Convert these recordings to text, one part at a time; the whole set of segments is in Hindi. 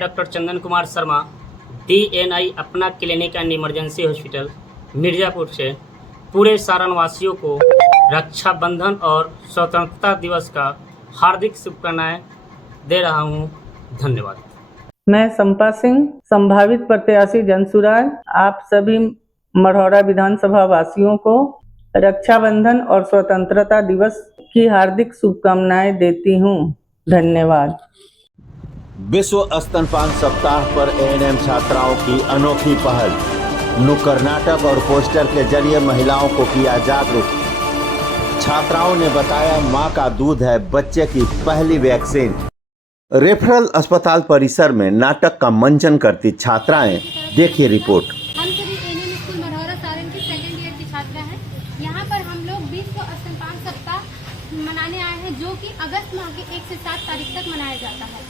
डॉक्टर चंदन कुमार शर्मा, DNI अपना clinic and emergency hospital Mirzapur से पूरे सारण वासियों को रक्षाबंधन और स्वतंत्रता दिवस का हार्दिक शुभकामनाएं दे रहा हूं। धन्यवाद। मैं संपा सिंह, संभावित प्रत्याशी जनसुराज, आप सभी मढ़ौरा विधानसभा वासियों को रक्षाबंधन और स्वतंत्रता दिवस की हार्दिक शुभकामनाएं देती हूं। धन्यवाद। विश्व स्तनपान सप्ताह पर ANM छात्राओं की अनोखी पहल, नुक्कड़ नाटक और पोस्टर के जरिए महिलाओं को किया जागरूक। छात्राओं ने बताया मां का दूध है बच्चे की पहली वैक्सीन। रेफरल अस्पताल परिसर में नाटक का मंचन करती छात्राएं, देखिए रिपोर्ट। हम सभी ANM स्कूल मढ़ौरा सारण की सेकेंड ईयर की छात्रा हैं। यहाँ पर हम लोग विश्व स्तनपान सप्ताह मनाने आए हैं, जो कि अगस्त माह के 1 से 7 तारीख तक मनाया जाता है,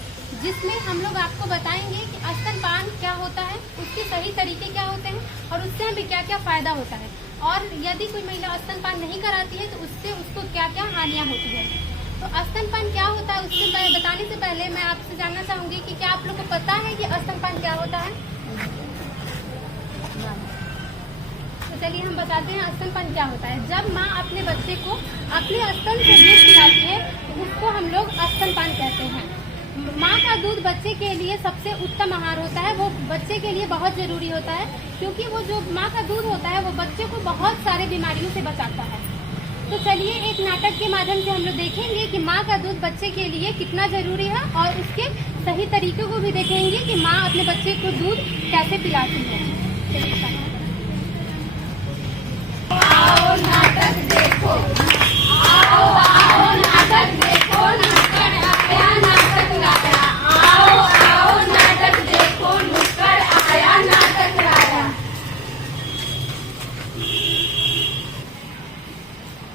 जिसमें हम लोग आपको बताएंगे कि स्तनपान क्या होता है, उसके सही तरीके क्या होते हैं और उससे हमें क्या क्या फायदा होता है, और यदि कोई महिला स्तनपान नहीं कराती है तो उससे उसको क्या क्या हानियाँ होती है। तो स्तनपान क्या होता है उससे बताने से पहले मैं आपसे जानना चाहूंगी कि क्या आप लोग को पता है कि स्तनपान क्या होता है? तो चलिए हम बताते हैं स्तनपान क्या होता है। जब माँ अपने बच्चे को अपने स्तन से दूध पिलाती है तो उसको हम लोग स्तनपान कहते हैं। माँ का दूध बच्चे के लिए सबसे उत्तम आहार होता है, वो बच्चे के लिए बहुत जरूरी होता है, क्योंकि वो जो माँ का दूध होता है वो बच्चे को बहुत सारे बीमारियों से बचाता है। तो चलिए एक नाटक के माध्यम से हम लोग देखेंगे कि माँ का दूध बच्चे के लिए कितना जरूरी है और उसके सही तरीके को भी देखेंगे कि माँ अपने बच्चे को दूध कैसे पिलाती है। आओ नाटक देखो, आओ आओ नाटक देखो, नुक्कड़ आया नाटक लाया, आओ आओ नाटक देखो, नुक्कड़ आया नाटक लाया।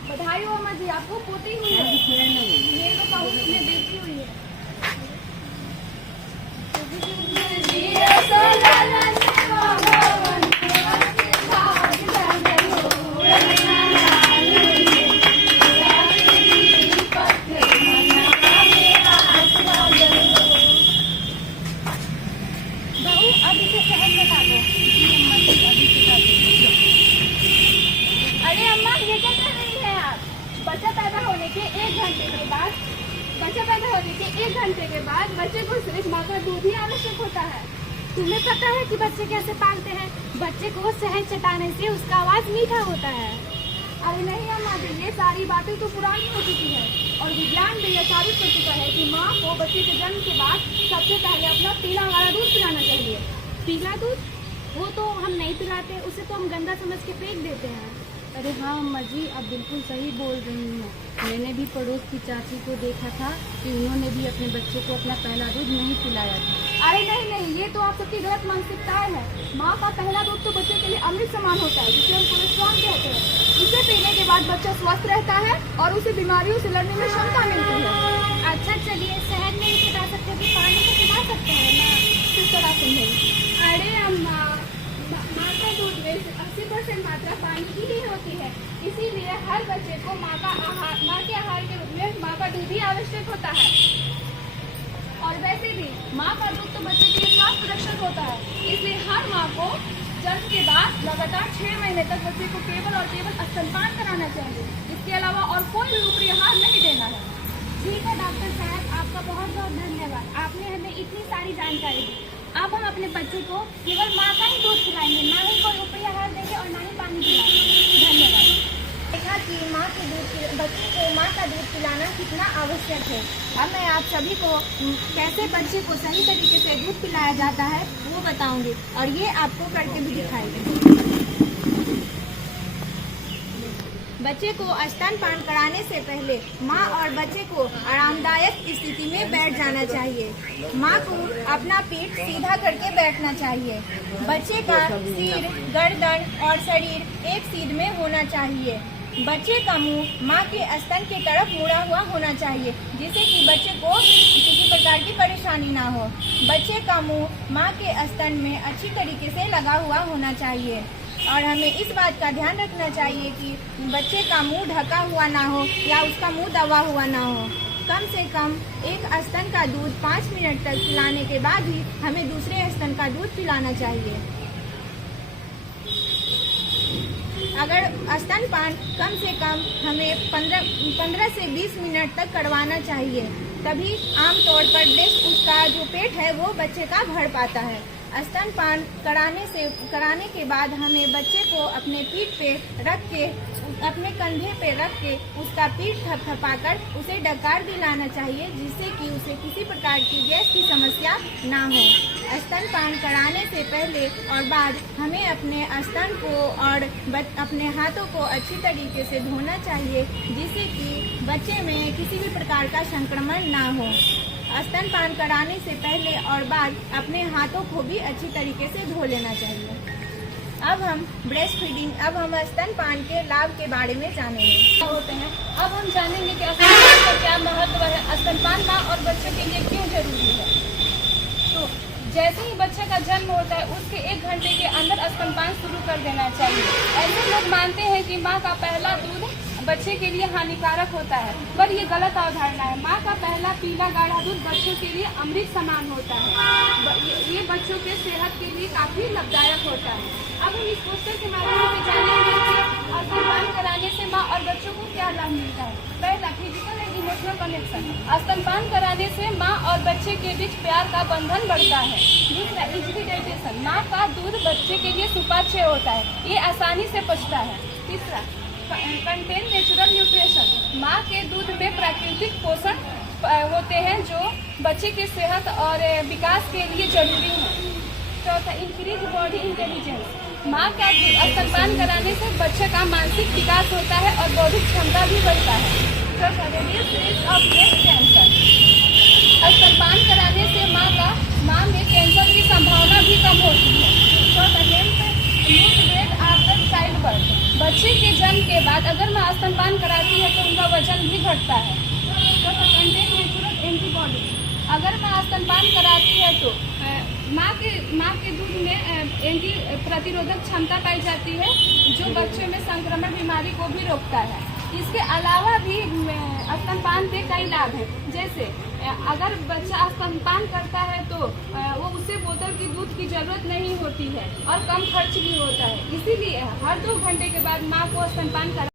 बधाई हो अम्मा जी, आपको पोती हुई है। मेरे को बहू ने बेटी हुई है। बहू अब इसे शहर में डालो। अरे अम्मा ये क्या कर रही है आप? बच्चा पैदा होने के 1 घंटे के बाद बच्चे को सिर्फ माँ का दूध ही आवश्यक होता है। तुम्हें पता है कि बच्चे कैसे पालते हैं? बच्चे को शहद चटाने से उसका आवाज मीठा होता है। अरे नहीं अम्मा जी, ये सारी बातें तो पुरानी हो चुकी है और विज्ञान भी यह साबित कर चुका है कि माँ को बच्चे के जन्म के बाद सबसे पहले अपना पीला वाला दूध पिलाना चाहिए। पीला दूध वो तो हम नहीं पिलाते, उसे तो हम गंदा समझ के फेंक देते हैं। अरे हाँ अम्मा जी, आप बिल्कुल सही बोल रही हैं। मैंने भी पड़ोस की चाची को देखा था कि उन्होंने भी अपने बच्चे को अपना पहला दूध नहीं पिलाया था। अरे नहीं नहीं, ये तो आप सबकी गलत मानसिकताएं है। माँ का पहला दूध तो बच्चे के लिए अमृत समान होता है, जिसे हम कोलेस्ट्रॉल कहते हैं। इसे पीने के बाद बच्चा स्वस्थ रहता है और उसे बीमारियों से लड़ने में क्षमता मिलती है। अच्छा चलिए, शहद नहीं पिला सकते कि पानी को पिला सकते हैं ना? किस तरह समझेंगे? अरे अम्मा, माँ का दूध में 80% मात्रा पानी की ही होती है, इसीलिए हर बच्चे को माँ के आहार के रूप में माँ का दूध ही आवश्यक होता है। और वैसे भी माँ का दूध तो बच्चे के लिए स्वास्थ्य रक्षक होता है, इसलिए हर माँ को जन्म के बाद लगातार 6 महीने तक बच्चे को केवल और केवल स्तनपान कराना चाहिए। इसके अलावा और कोई भी ऊपरी आहार नहीं देना है। ठीक है डॉक्टर साहब, आपका बहुत बहुत धन्यवाद, आपने हमें इतनी सारी जानकारी दी। अब हम अपने बच्चे को केवल माँ का ही दूध पिलाएंगे, ना ही कोई ऊपरी आहार देंगे और ना ही पानी पिलाएंगे। धन्यवाद। देखा कि बच्चे को माँ का दूध पिलाना कितना आवश्यक है। अब मैं आप सभी को कैसे बच्चे को सही तरीके से दूध पिलाया जाता है वो बताऊंगी, और ये आपको करके भी दिखाएंगे। बच्चे को स्तनपान कराने से पहले माँ और बच्चे को आरामदायक स्थिति में बैठ जाना चाहिए। माँ को अपना पीठ सीधा करके बैठना चाहिए। बच्चे का सिर, गर्दन और शरीर एक सीध में होना चाहिए। बच्चे का मुंह माँ के स्तन की तरफ मुड़ा हुआ होना चाहिए, जिससे कि बच्चे को किसी प्रकार की परेशानी ना हो। बच्चे का मुंह माँ के स्तन में अच्छी तरीके से लगा हुआ होना चाहिए, और हमें इस बात का ध्यान रखना चाहिए कि बच्चे का मुंह ढका हुआ ना हो या उसका मुंह दबा हुआ ना हो। कम से कम एक स्तन का दूध 5 मिनट तक पिलाने के बाद ही हमें दूसरे स्तन का दूध पिलाना चाहिए। अगर स्तनपान कम से कम हमें 15 से 20 मिनट तक करवाना चाहिए, तभी आमतौर पर उसका जो पेट है वो बच्चे का भर पाता है। स्तनपान कराने के बाद हमें बच्चे को अपने पीठ पे रख के, अपने कंधे पे रख के उसका पीठ थपथपाकर उसे डकार दिलाना चाहिए, जिससे कि उसे किसी प्रकार की गैस की समस्या ना हो। स्तनपान कराने से पहले और बाद हमें अपने स्तन को और अपने हाथों को अच्छी तरीके से धोना चाहिए, जिससे कि बच्चे में किसी भी प्रकार का संक्रमण ना हो। स्तनपान कराने से पहले और बाद अपने हाथों को भी अच्छी तरीके से धो लेना चाहिए। अब हम ब्रेस्ट फीडिंग, अब हम स्तनपान के लाभ के बारे में जानेंगे। होते हैं अब हम जानेंगे कि स्तनपान का क्या महत्व है, स्तनपान माँ और बच्चे के लिए क्यों जरूरी है। तो जैसे ही बच्चे का जन्म होता है उसके 1 घंटे के अंदर स्तनपान शुरू कर देना चाहिए। ऐसे लोग मानते हैं कि माँ का पहला दूध बच्चे के लिए हानिकारक होता है, पर ये गलत अवधारणा है। माँ का पहला पीला गाढ़ा दूध बच्चों के लिए अमृत समान होता है। ये बच्चों के सेहत के लिए काफी लाभदायक होता है। अब हम इस पोस्टर के माध्यम से जानेंगे कि स्तनपान कराने से माँ और बच्चों को क्या लाभ मिलता है। पहला, फिजिकल एंड इमोशनल कनेक्शन। स्तनपान कराने से माँ और बच्चे के बीच प्यार का बंधन बढ़ता है। दूसरा, इजीली डाइजेशन। माँ का दूध बच्चे के लिए सुपाच्य होता है, ये आसानी से पचता है। तीसरा, कंटेन नेचुरल न्यूट्रिशन। माँ के दूध में प्राकृतिक पोषण होते हैं जो बच्चे के सेहत और विकास के लिए जरूरी है। चौथा, इंक्रीज बॉडी इंटेलिजेंस। माँ का स्तनपान कराने से बच्चे का मानसिक विकास होता है और बौद्धिक क्षमता भी बढ़ता है। चौथा, reduce risk of breast cancer. स्तनपान कराने से माँ में कैंसर की संभावना भी कम होती है। चौथा, health lose weight after child birth. बच्चे के जन्म के बाद अगर माँ स्तनपान कराती है तो उनका वजन भी घटता है। चौथा, कंटेन नेचुरल एंटीबॉडी। अगर माँ स्तनपान कराती है तो माँ के दूध में एंटी प्रतिरोधक क्षमता पाई जाती है, जो बच्चे में संक्रमण बीमारी को भी रोकता है। इसके अलावा भी स्तनपान के कई लाभ हैं, जैसे अगर बच्चा स्तनपान करता है तो वो उसे बोतल की दूध की जरूरत नहीं होती है और कम खर्च भी होता है। इसीलिए हर 2 घंटे के बाद माँ को स्तनपान